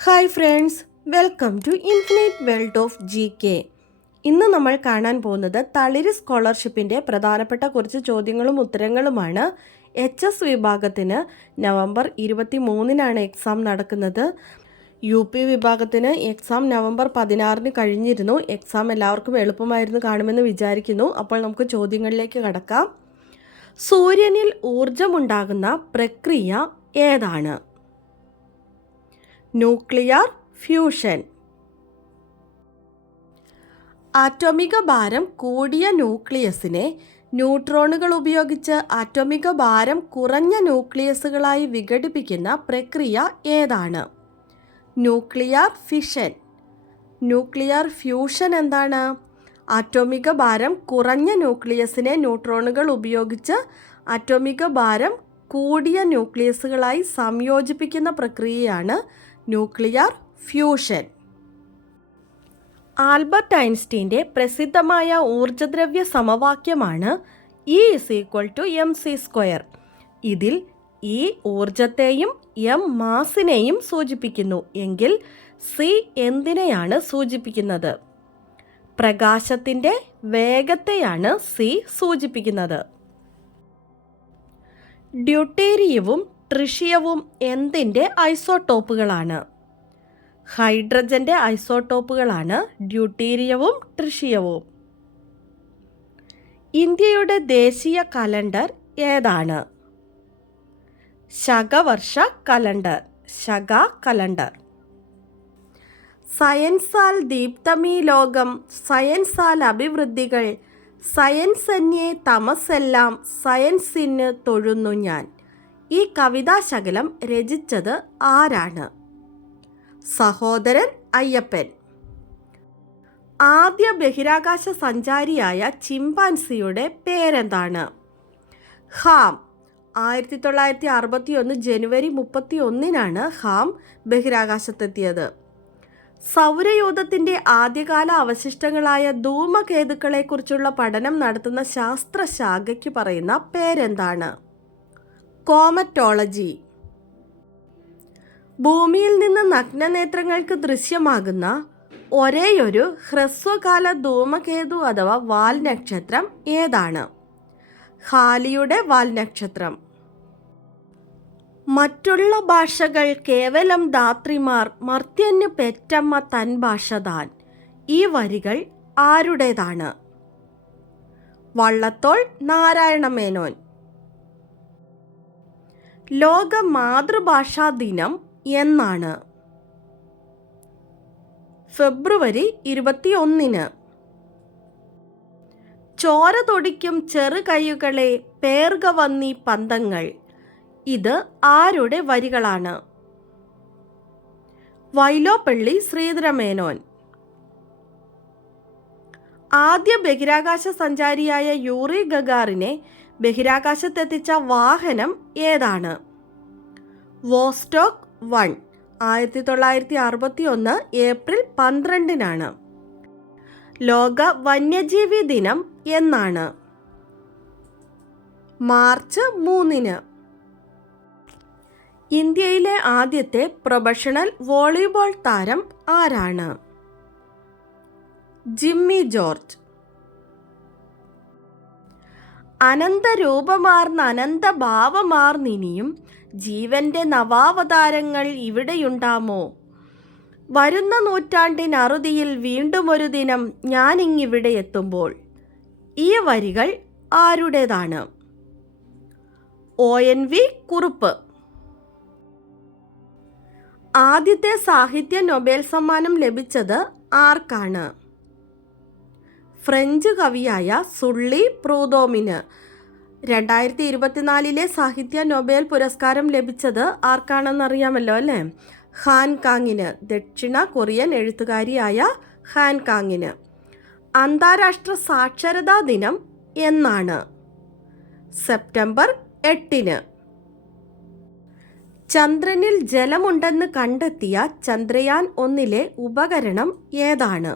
Hi friends, welcome to infinite world of GK. ഇന്ന് നമ്മൾ കാണാൻ പോകുന്നത് തളിര് സ്കോളർഷിപ്പിൻ്റെ പ്രധാനപ്പെട്ട കുറച്ച് ചോദ്യങ്ങളും ഉത്തരങ്ങളുമാണ്. HS വിഭാഗത്തിന് നവംബർ 23-നാണ് എക്സാം നടക്കുന്നത്. UP വിഭാഗത്തിന് എക്സാം നവംബർ 16-ന് കഴിഞ്ഞിരുന്നു. എക്സാം എല്ലാവർക്കും എളുപ്പമായിരുന്നു കാണുമെന്ന് വിചാരിക്കുന്നു. അപ്പോൾ നമുക്ക് ചോദ്യങ്ങളിലേക്ക് കടക്കാം. സൂര്യനിൽ ഊർജമുണ്ടാകുന്ന പ്രക്രിയ ഏതാണ്? Nuclear fusion. ആറ്റോമിക ഭാരം കൂടിയ ന്യൂക്ലിയസിനെ ന്യൂട്രോണുകൾ ഉപയോഗിച്ച് ആറ്റോമിക ഭാരം കുറഞ്ഞ ന്യൂക്ലിയസുകളായി വിഘടിപ്പിക്കുന്ന പ്രക്രിയ ഏതാണ്? Nuclear fission. ന്യൂക്ലിയർ ഫ്യൂഷൻ എന്താണ്? ആറ്റോമിക ഭാരം കുറഞ്ഞ ന്യൂക്ലിയസിനെ ന്യൂട്രോണുകൾ ഉപയോഗിച്ച് ആറ്റോമിക ഭാരം കൂടിയ ന്യൂക്ലിയസുകളായി സംയോജിപ്പിക്കുന്ന പ്രക്രിയയാണ് ന്യൂക്ലിയർ ഫ്യൂഷൻ. ആൽബർട്ട് ഐൻസ്റ്റീൻ്റെ പ്രസിദ്ധമായ ഊർജദ്രവ്യ സമവാക്യമാണ് E=mc². ഇതിൽ E ഊർജത്തെയും m മാസിനെയും സൂചിപ്പിക്കുന്നു. എങ്കിൽ C എന്തിനെയാണ് സൂചിപ്പിക്കുന്നത്? പ്രകാശത്തിൻ്റെ വേഗത്തെയാണ് C സൂചിപ്പിക്കുന്നത്. ഡ്യൂട്ടേരിയവും ട്രിഷിയവും എന്തിൻ്റെ ഐസോട്ടോപ്പുകളാണ്? ഹൈഡ്രജൻ്റെ ഐസോട്ടോപ്പുകളാണ് ഡ്യൂട്ടീരിയവും ട്രിഷിയവും. ഇന്ത്യയുടെ ദേശീയ കലണ്ടർ ഏതാണ്? ശകവർഷ കലണ്ടർ, ശക കലണ്ടർ. സയൻസാൽ ദീപ്തമീ ലോകം, സയൻസാൽ അഭിവൃദ്ധികൾ, സയൻസന്യേ തമസെല്ലാം, സയൻസിന് തൊഴുന്നു ഞാൻ. ഈ കവിതാശകലം രചിച്ചത് ആരാണ്? സഹോദരൻ അയ്യപ്പൻ. ആദ്യ ബഹിരാകാശ സഞ്ചാരിയായ ചിമ്പാൻസിയുടെ പേരെന്താണ്? ഹാം. 1961 ജനുവരി 31-നാണ് ഹാം ബഹിരാകാശത്തെത്തിയത്. സൗരയൂഥത്തിൻ്റെ ആദ്യകാല അവശിഷ്ടങ്ങളായ ധൂമകേതുക്കളെക്കുറിച്ചുള്ള പഠനം നടത്തുന്ന ശാസ്ത്രശാഖയ്ക്ക് പറയുന്ന പേരെന്താണ്? കോമറ്റോളജി. ഭൂമിയിൽ നിന്ന് നഗ്നനേത്രങ്ങൾക്ക് ദൃശ്യമാകുന്ന ഒരേയൊരു ഹ്രസ്വകാല ധൂമകേതു അഥവാ വാൽ നക്ഷത്രം ഏതാണ്? ഹാലിയുടെ വാൽ നക്ഷത്രം. മറ്റുള്ള ഭാഷകൾ കേവലം ധാത്രിമാർ, മർത്യന് പെറ്റമ്മ തൻ ഭാഷ താൻ. ഈ വരികൾ ആരുടേതാണ്? വള്ളത്തോൾ നാരായണമേനോൻ. ലോക മാതൃഭാഷാ ദിനം എന്നാണ്? ഫെബ്രുവരി 21-ന്. ചോര തൊടിക്കും ചെറുകൈകളെ പേർക വന്നി പന്തങ്ങൾ. ഇത് ആരുടെ വരികളാണ്? വൈലോപ്പള്ളി ശ്രീധരമേനോൻ. ആദ്യ ബഹിരാകാശ സഞ്ചാരിയായ യൂറി ഗഗാറിനെ ബഹിരാകാശത്തെത്തിച്ച വാഹനം ഏതാണ്? വോസ്റ്റോക്ക് 1. 1961 ഏപ്രിൽ 12-നാണ്. ലോക വന്യജീവി ദിനം എന്നാണ്? മാർച്ച് 3-ന്. ഇന്ത്യയിലെ ആദ്യത്തെ പ്രൊഫഷണൽ വോളിബോൾ താരം ആരാണ്? ജിമ്മി ജോർജ്. അനന്തരൂപമാർന്ന അനന്തഭാവമാർന്നിനിയും ജീവന്റെ നവാവതാരങ്ങൾ ഇവിടെയുണ്ടാമോ? വരുന്ന നൂറ്റാണ്ടിനറുതിയിൽ വീണ്ടും ഒരു ദിനം ഞാനിങ്ങിവിടെ എത്തുമ്പോൾ. ഈ വരികൾ ആരുടേതാണ്? ONV കുറുപ്പ്. ആദ്യത്തെ സാഹിത്യ നൊബേൽ സമ്മാനം ലഭിച്ചത് ആർക്കാണ്? ഫ്രഞ്ച് കവിയായ സുള്ളി പ്രൂദോമിന്. 2024 സാഹിത്യ നൊബേൽ പുരസ്കാരം ലഭിച്ചത് ആർക്കാണെന്നറിയാമല്ലോ അല്ലേ? ഹാൻ കാങ്ങിന്. ദക്ഷിണ കൊറിയൻ എഴുത്തുകാരിയായ ഹാൻ കാങ്ങിന്. അന്താരാഷ്ട്ര സാക്ഷരതാ ദിനം എന്നാണ്? സെപ്റ്റംബർ 8-ന്. ചന്ദ്രനിൽ ജലമുണ്ടെന്ന് കണ്ടെത്തിയ ചന്ദ്രയാൻ 1-ലെ ഉപകരണം ഏതാണ്?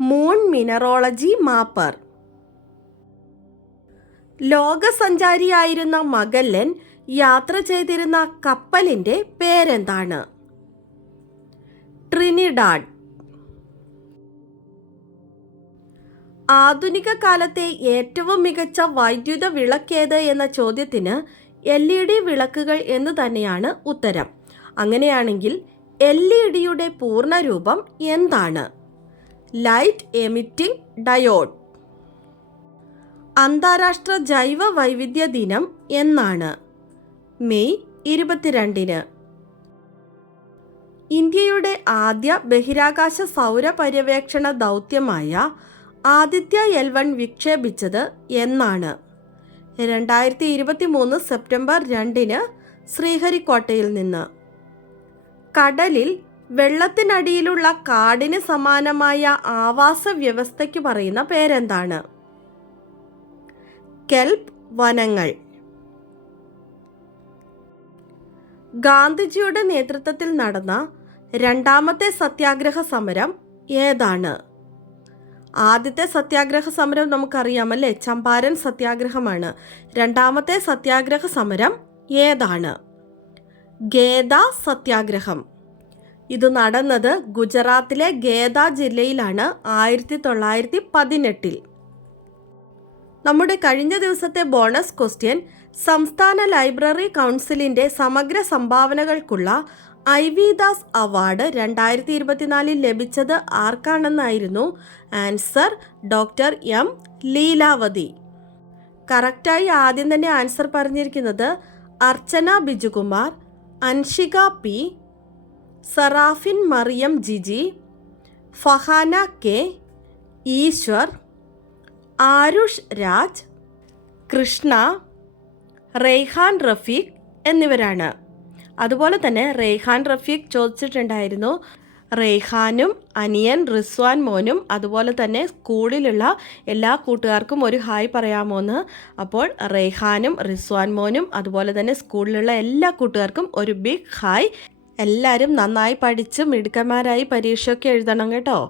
Moon mineralogy mapper. ലോകസഞ്ചാരിയായിരുന്ന മഗല്ലൻ യാത്ര ചെയ്തിരുന്ന കപ്പലിൻ്റെ പേരെന്താണ്? ട്രിനിഡാഡ്. ആധുനിക കാലത്തെ ഏറ്റവും മികച്ച വൈദ്യുത വിളക്കേത് എന്ന ചോദ്യത്തിന് LED വിളക്കുകൾ എന്ന് തന്നെയാണ് ഉത്തരം. അങ്ങനെയാണെങ്കിൽ LED പൂർണ്ണരൂപം എന്താണ്? Light emitting diode. അന്താരാഷ്ട്ര ജൈവ വൈവിധ്യ ദിനം എന്നാണ്? മെയ് 22-ന്. ഇന്ത്യയുടെ ആദ്യ ബഹിരാകാശ സൗര പര്യവേക്ഷണ ദൗത്യമായ ആദിത്യ L1 വിക്ഷേപിച്ചത് എന്നാണ്? 2023 സെപ്റ്റംബർ 2-ന് ശ്രീഹരിക്കോട്ടയിൽ നിന്ന്. കടലിൽ വെള്ളത്തിനടിയിലുള്ള കാടിന് സമാനമായ ആവാസ വ്യവസ്ഥയ്ക്ക് പറയുന്ന പേരെന്താണ്? കെൽപ് വനങ്ങൾ. ഗാന്ധിജിയുടെ നേതൃത്വത്തിൽ നടന്ന രണ്ടാമത്തെ സത്യാഗ്രഹ സമരം ഏതാണ്? ആദ്യത്തെ സത്യാഗ്രഹ സമരം നമുക്കറിയാമല്ലേ, ചമ്പാരൻ സത്യാഗ്രഹമാണ്. രണ്ടാമത്തെ സത്യാഗ്രഹ സമരം ഏതാണ്? ഗേദ സത്യാഗ്രഹം. ഇത് നടന്നത് ഗുജറാത്തിലെ ഗേദ ജില്ലയിലാണ് 1918-ൽ. നമ്മുടെ കഴിഞ്ഞ ദിവസത്തെ ബോണസ് ക്വസ്റ്റ്യൻ സംസ്ഥാന ലൈബ്രറി കൗൺസിലിൻ്റെ സമഗ്ര സംഭാവനകൾക്കുള്ള IV ദാസ് അവാർഡ് 2024 ലഭിച്ചത് ആർക്കാണെന്നായിരുന്നു? Answer doctor M Leelavathi. കറക്റ്റായി ആദ്യം തന്നെ ആൻസർ പറഞ്ഞിരിക്കുന്നത് അർച്ചന ബിജുകുമാർ, അൻഷിക P, സറാഫിൻ മറിയം ജിജി, ഫഹാന K, ഈശ്വർ, ആരുഷ് രാജ്, കൃഷ്ണ, റെയ്ഹാൻ റഫീഖ് എന്നിവരാണ്. അതുപോലെ തന്നെ റെയ്ഹാൻ റഫീഖ് ചോദിച്ചിട്ടുണ്ടായിരുന്നു. റെയ്ഹാനും അനിയൻ റിസ്വാൻ മോനും അതുപോലെ തന്നെ സ്കൂളിലുള്ള എല്ലാ കൂട്ടുകാർക്കും ഒരു ഹായ് പറയാമോ എന്ന്. അപ്പോൾ റെയ്ഹാനും റിസ്വാൻ മോനും അതുപോലെ തന്നെ സ്കൂളിലുള്ള എല്ലാ കൂട്ടുകാർക്കും ഒരു ബിഗ് ഹായ്. എല്ലാവരും നന്നായി പഠിച്ച് മിടുക്കന്മാരായി പരീക്ഷയൊക്കെ എഴുതണം കേട്ടോ.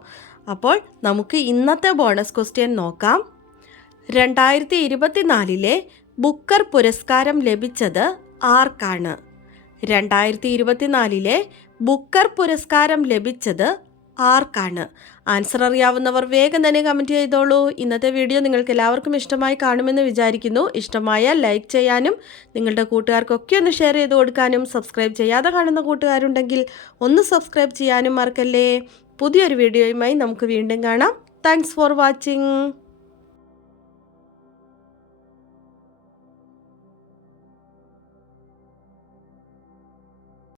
അപ്പോൾ നമുക്ക് ഇന്നത്തെ ബോണസ് ക്വസ്റ്റ്യൻ നോക്കാം. 2024 ബുക്കർ പുരസ്കാരം ലഭിച്ചത് ആർക്കാണ്? 2024 ബുക്കർ പുരസ്കാരം ലഭിച്ചത് ആർക്കാണ്? ആൻസർ അറിയാവുന്നവർ വേഗം തന്നെ കമൻറ്റ് ചെയ്തോളൂ. ഇന്നത്തെ വീഡിയോ നിങ്ങൾക്ക് എല്ലാവർക്കും ഇഷ്ടമായി കാണുമെന്ന് വിചാരിക്കുന്നു. ഇഷ്ടമായാൽ ലൈക്ക് ചെയ്യാനും നിങ്ങളുടെ കൂട്ടുകാർക്കൊക്കെ ഒന്ന് ഷെയർ ചെയ്ത് കൊടുക്കാനും സബ്സ്ക്രൈബ് ചെയ്യാതെ കാണുന്ന കൂട്ടുകാരുണ്ടെങ്കിൽ ഒന്ന് സബ്സ്ക്രൈബ് ചെയ്യാനും മറക്കല്ലേ. പുതിയൊരു വീഡിയോയുമായി നമുക്ക് വീണ്ടും കാണാം. Thanks for watching.